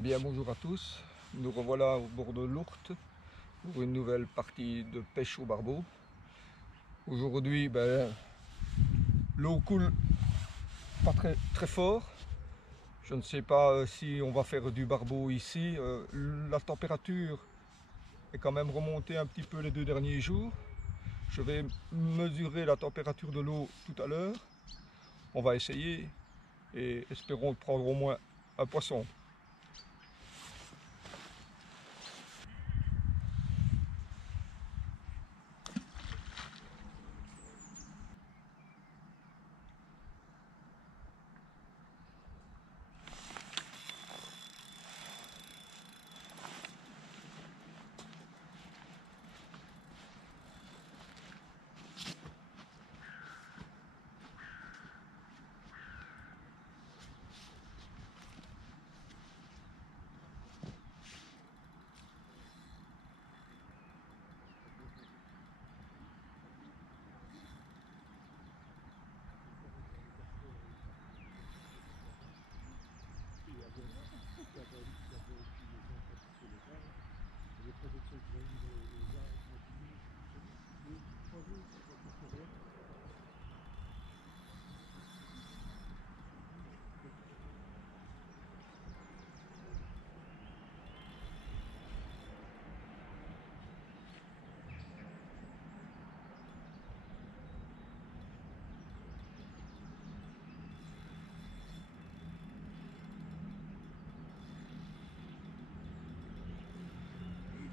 Eh bien bonjour à tous, nous revoilà au bord de l'Ourthe pour une nouvelle partie de pêche au barbeau. Aujourd'hui l'eau coule pas très fort. Je ne sais pas si on va faire du barbeau ici. La température est quand même remontée un petit peu les 2 derniers jours. Je vais mesurer la température de l'eau tout à l'heure. On va essayer et espérons prendre au moins un poisson.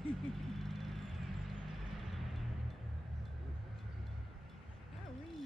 Ah oui.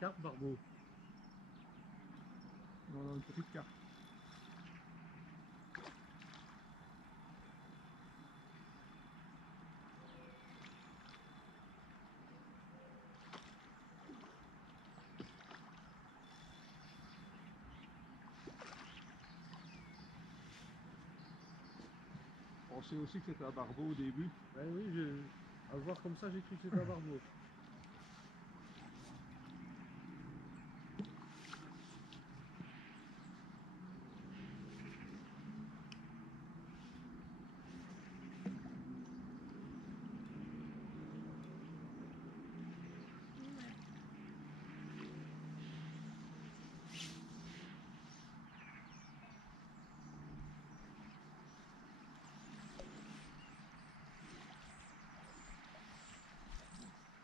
Carpe barbeau. Voilà une petite carte. Je pensais aussi que c'était un barbeau au début. Ouais, oui, à voir comme ça, j'ai cru que c'était un barbeau.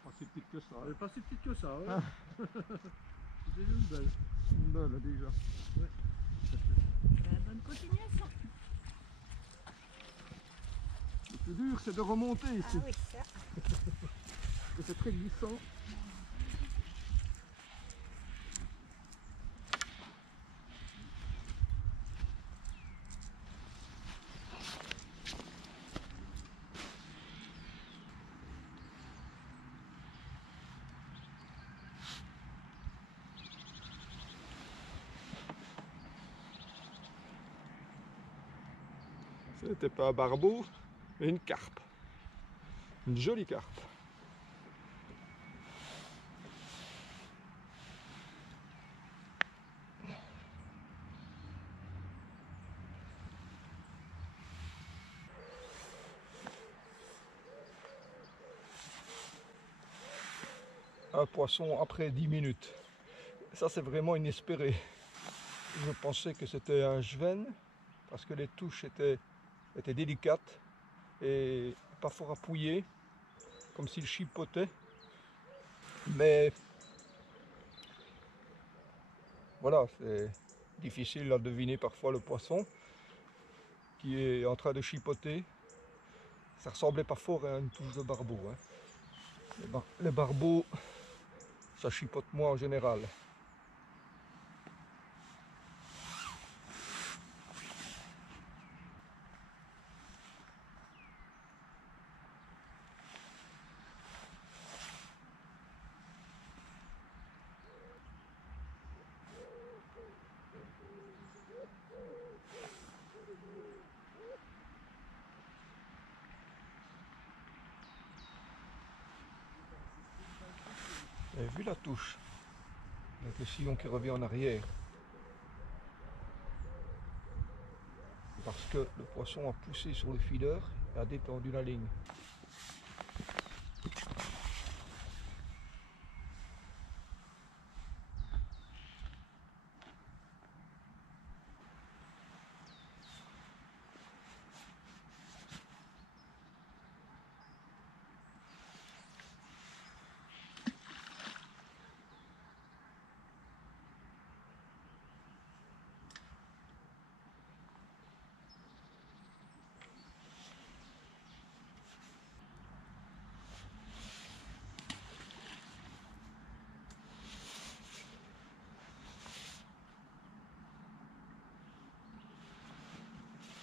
Pas si petite que ça. Elle est pas si petite que ça, ouais. Ah. C'est déjà une belle. Une belle déjà. Ouais. Bonne continuation. Le plus dur c'est de remonter Ah ici. oui, ça. Parce que c'est très glissant. C'était pas un barbeau, mais une carpe. Une jolie carpe. Un poisson après 10 minutes. Ça c'est vraiment inespéré. Je pensais que c'était un Schwen, parce que les touches étaient délicates et pas fort appuyées, comme s'il chipotait. Mais voilà, c'est difficile à deviner parfois le poisson qui est en train de chipoter. Ça ressemblait pas fort à une touche de barbeau, hein. Les barbeaux, ça chipote moins en général. Vous avez vu la touche, avec le sillon qui revient en arrière. Parce que le poisson a poussé sur le feeder et a détendu la ligne.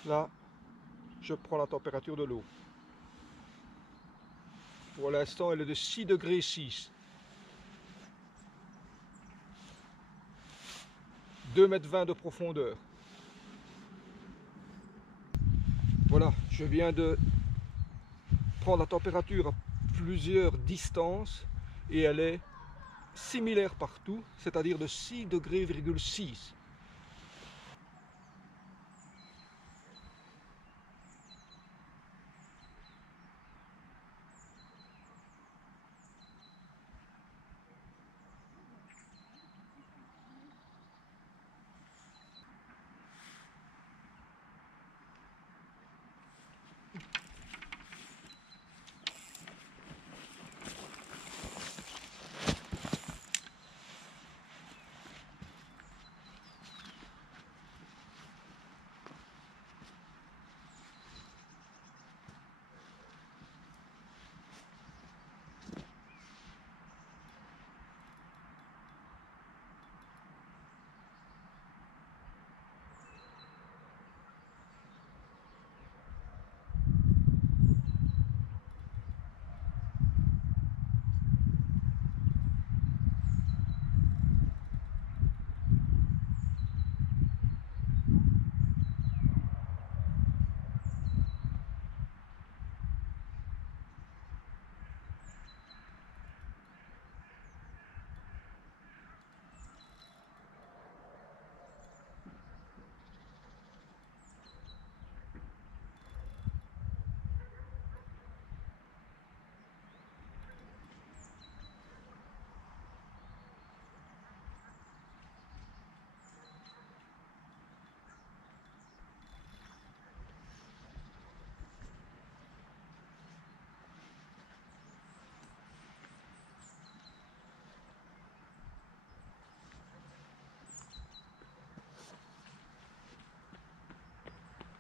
Là, je prends la température de l'eau. Pour l'instant, elle est de 6 degrés 6. 2,20 m de profondeur. Voilà, je viens de prendre la température à plusieurs distances et elle est similaire partout, c'est-à-dire de 6 degrés 6.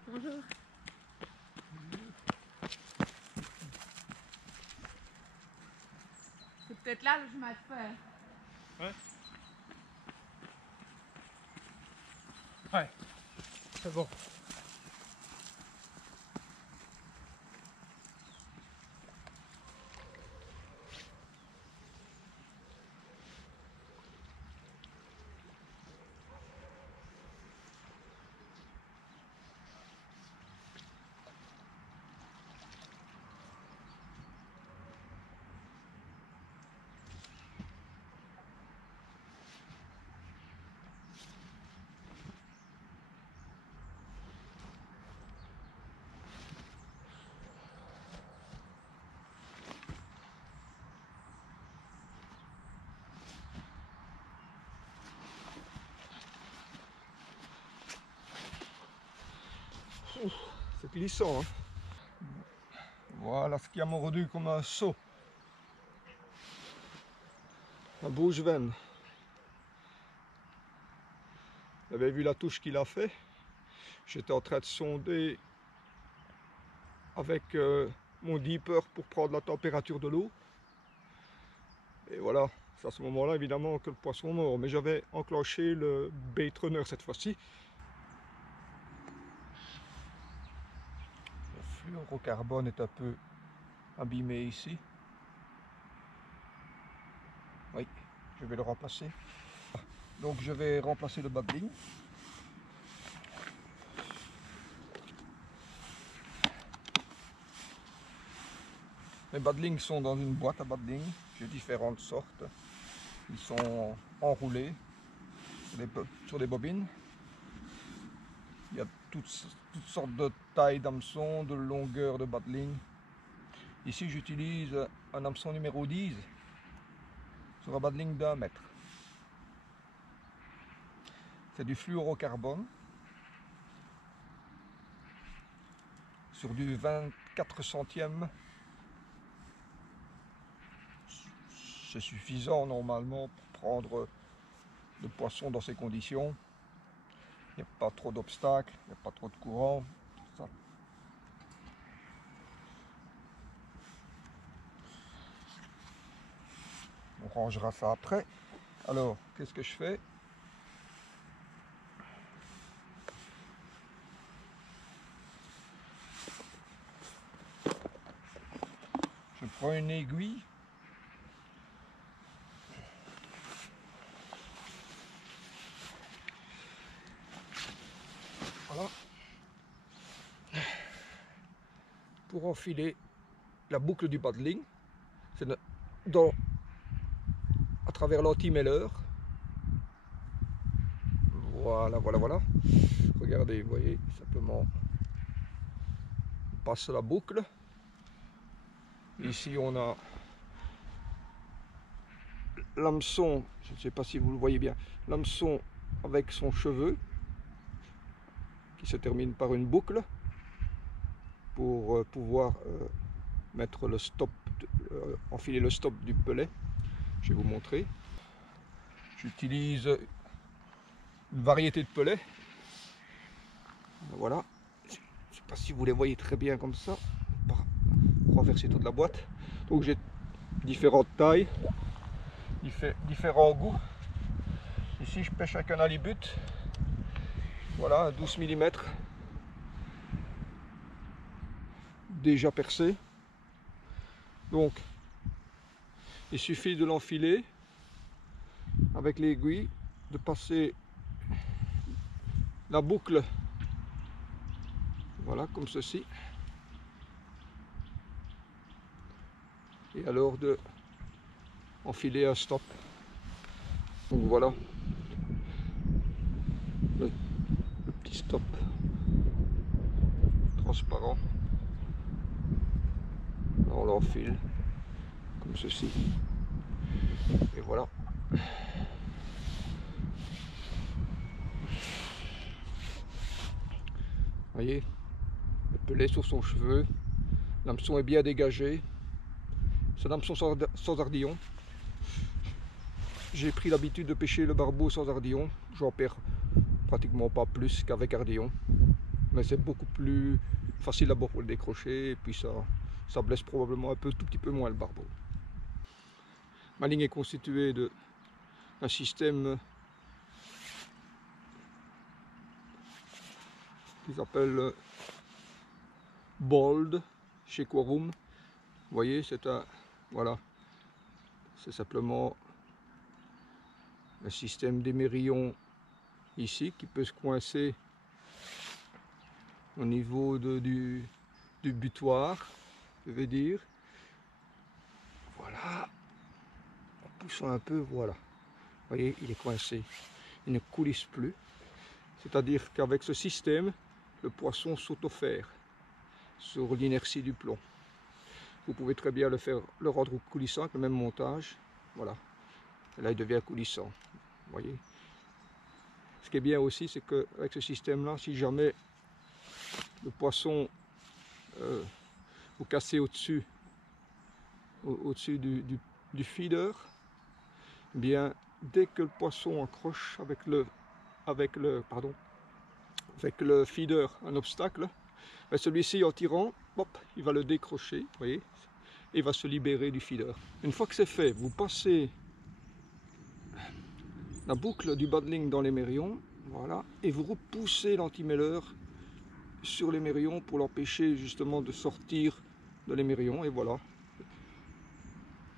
Bonjour. C'est peut-être là le chemin de fer. Ouais. Ouais, c'est bon. C'est glissant. Hein. Voilà ce qui a mordu comme un seau. Un bouche veine. Vous avez vu la touche qu'il a fait. J'étais en train de sonder avec mon dipper pour prendre la température de l'eau. Et voilà, c'est à ce moment-là évidemment que le poisson mord. Mais j'avais enclenché le bait runner cette fois-ci. Le fluorocarbone est un peu abîmé ici. Oui, je vais le remplacer. Donc je vais remplacer le badling. Les badlings sont dans une boîte à badling. J'ai différentes sortes. Ils sont enroulés sur des bobines. Il y a toutes sortes de tailles d'hameçon, de longueur de badling. Ici j'utilise un hameçon numéro 10 sur un badling d'1 mètre. C'est du fluorocarbone sur du 24 centièmes. C'est suffisant normalement pour prendre le poisson dans ces conditions. Il n'y a pas trop d'obstacles, il n'y a pas trop de courant. Ça. On rangera ça après. Alors, qu'est-ce que je fais? Je prends une aiguille. Voilà. Pour enfiler la boucle du badling. C'est à travers l'anti-mêleur. Voilà, voilà, voilà. Regardez, vous voyez, simplement on passe la boucle. Ici on a l'hameçon, je ne sais pas si vous le voyez bien, l'hameçon avec son cheveu qui se termine par une boucle pour pouvoir mettre le stop, enfiler le stop du pelet. Je vais vous montrer. J'utilise une variété de pelets. Voilà. Je ne sais pas si vous les voyez très bien comme ça. Renverser toute la boîte. Donc j'ai différentes tailles, différents goûts. Ici je pêche avec un halibut. Voilà, 12 mm. Déjà percé. Donc il suffit de l'enfiler avec l'aiguille, de passer la boucle, voilà, comme ceci, et alors de enfiler un stop. Donc voilà le petit stop transparent. Là, on l'enfile comme ceci, et voilà. Voyez, le pelet sur son cheveu, l'hameçon est bien dégagé. C'est un hameçon sans ardillon. J'ai pris l'habitude de pêcher le barbeau sans ardillon. J'en perds pratiquement pas plus qu'avec ardillon. Mais c'est beaucoup plus facile d'abord pour le décrocher, et puis ça blesse probablement un tout petit peu moins le barbeau. Ma ligne est constituée d'un système qu'ils appellent Bold chez Quorum. Vous voyez, voilà, c'est simplement un système d'émerillon ici qui peut se coincer au niveau du butoir, je vais dire. Voilà, en poussant un peu, voilà. Vous voyez, il est coincé, il ne coulisse plus. C'est-à-dire qu'avec ce système, le poisson s'autofère sur l'inertie du plomb. Vous pouvez très bien le rendre coulissant avec le même montage. Voilà. Et là, il devient coulissant. Vous voyez. Ce qui est bien aussi, c'est qu'avec ce système-là, si jamais le poisson vous cassez au-dessus du feeder, eh bien dès que le poisson accroche avec le feeder un obstacle, ben celui-ci en tirant, hop, il va le décrocher, vous voyez, et il va se libérer du feeder. Une fois que c'est fait, vous passez la boucle du bundling dans les mérions, voilà, et vous repoussez l'anti-mêleur sur les mérions pour l'empêcher justement de sortir de les mérions, et voilà,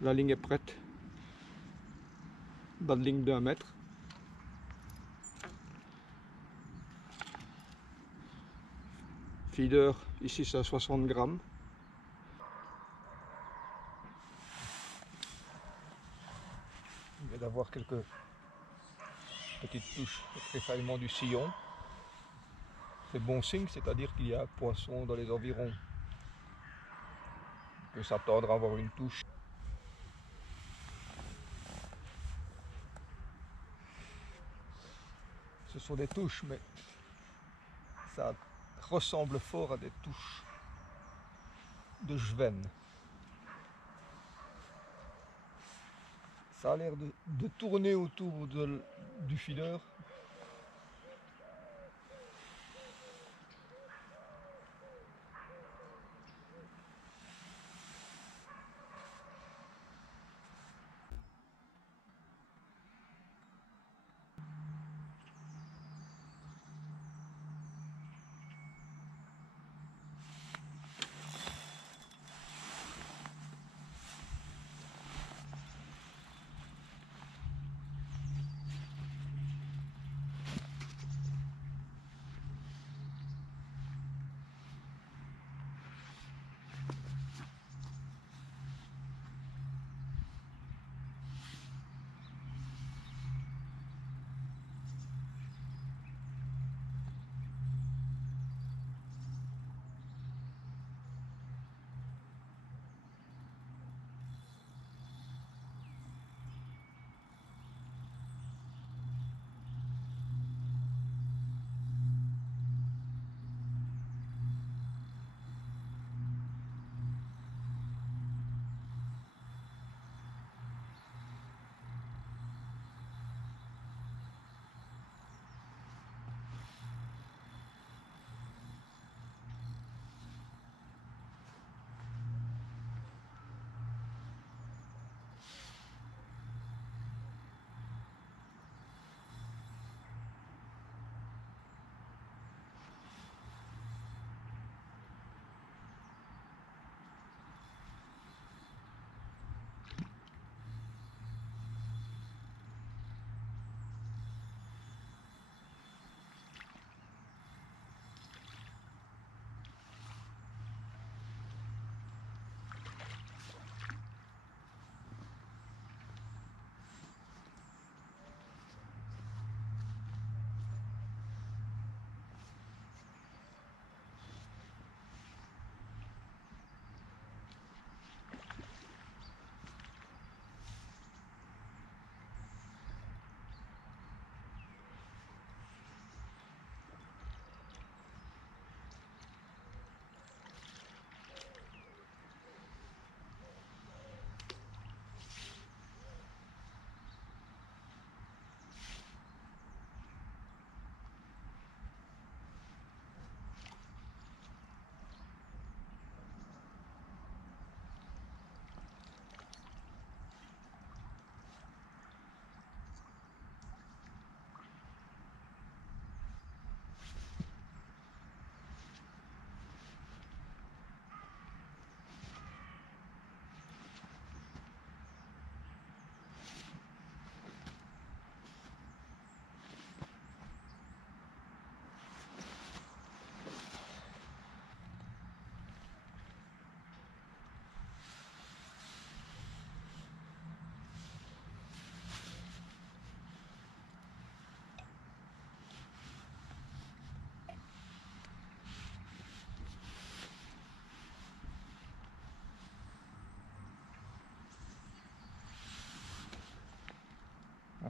la ligne est prête. Bundling d'1 mètre. Feeder, ici c'est à 60 grammes. Il vient d'avoir quelques petites touches de tressaillement du sillon. C'est bon signe, c'est-à-dire qu'il y a un poisson dans les environs. Il peut s'attendre à avoir une touche. Ce sont des touches, mais ça ressemble fort à des touches de Jven. Ça a l'air de tourner autour du feeder.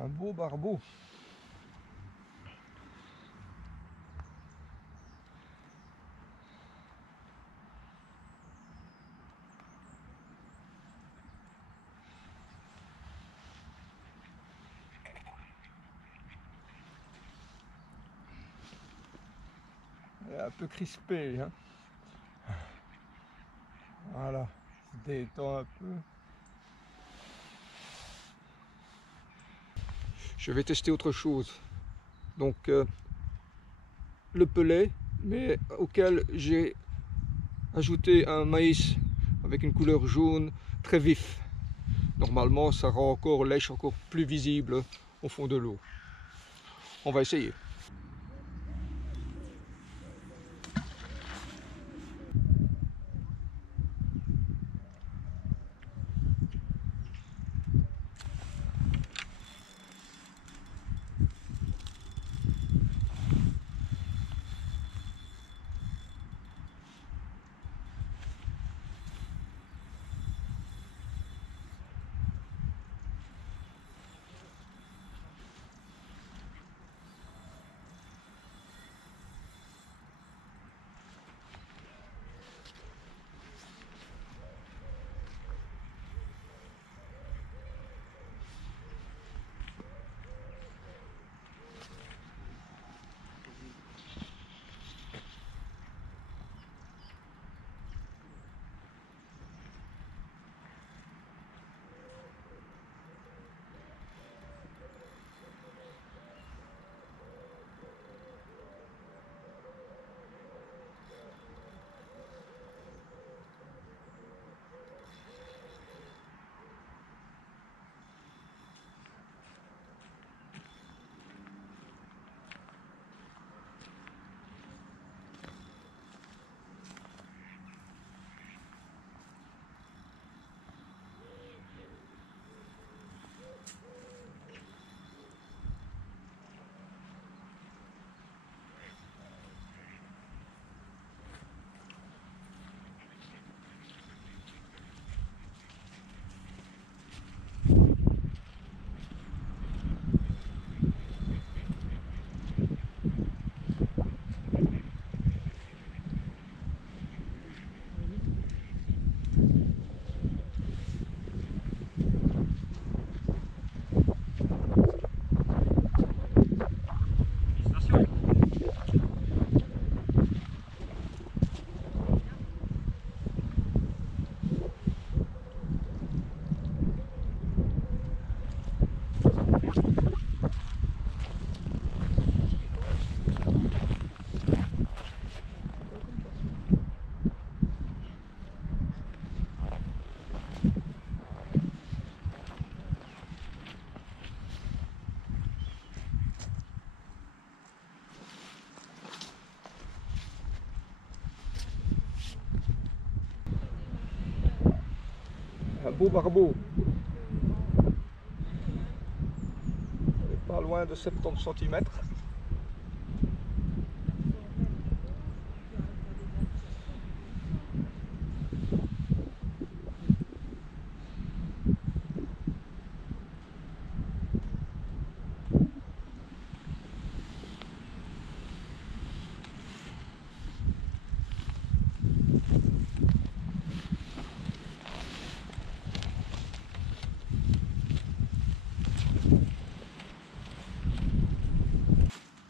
Un beau barbeau. Elle est un peu crispée, hein. Voilà, se détend un peu. Je vais tester autre chose. Donc le pelet, mais auquel j'ai ajouté un maïs avec une couleur jaune très vif. Normalement, ça rend encore lèche encore plus visible au fond de l'eau. On va essayer. Un beau barbeau. On est pas loin de 70 cm.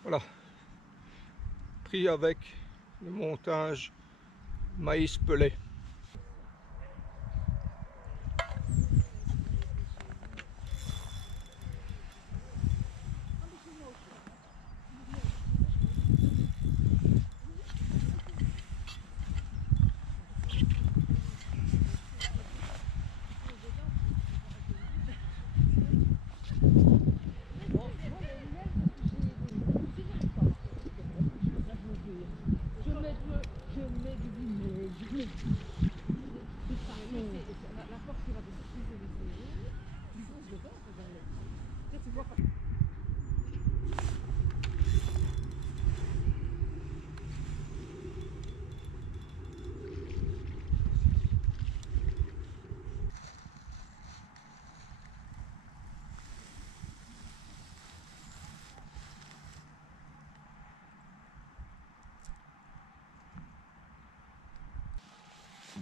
Voilà, pris avec le montage maïs pelé.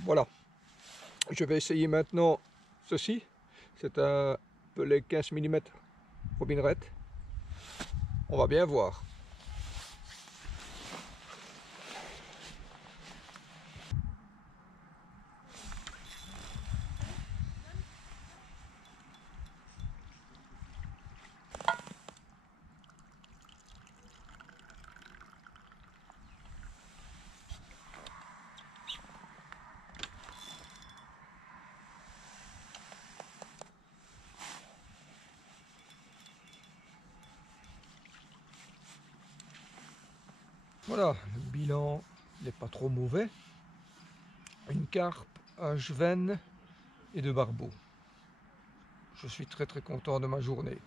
Voilà, je vais essayer maintenant ceci. C'est un pelet 15 mm Robinrette. On va bien voir. Voilà, le bilan n'est pas trop mauvais. Une carpe, un jeven et 2 barbeaux. Je suis très content de ma journée.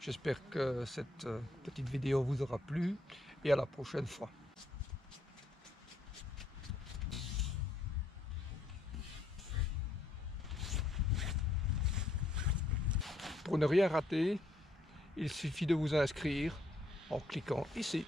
J'espère que cette petite vidéo vous aura plu et à la prochaine fois. Pour ne rien rater, il suffit de vous inscrire en cliquant ici.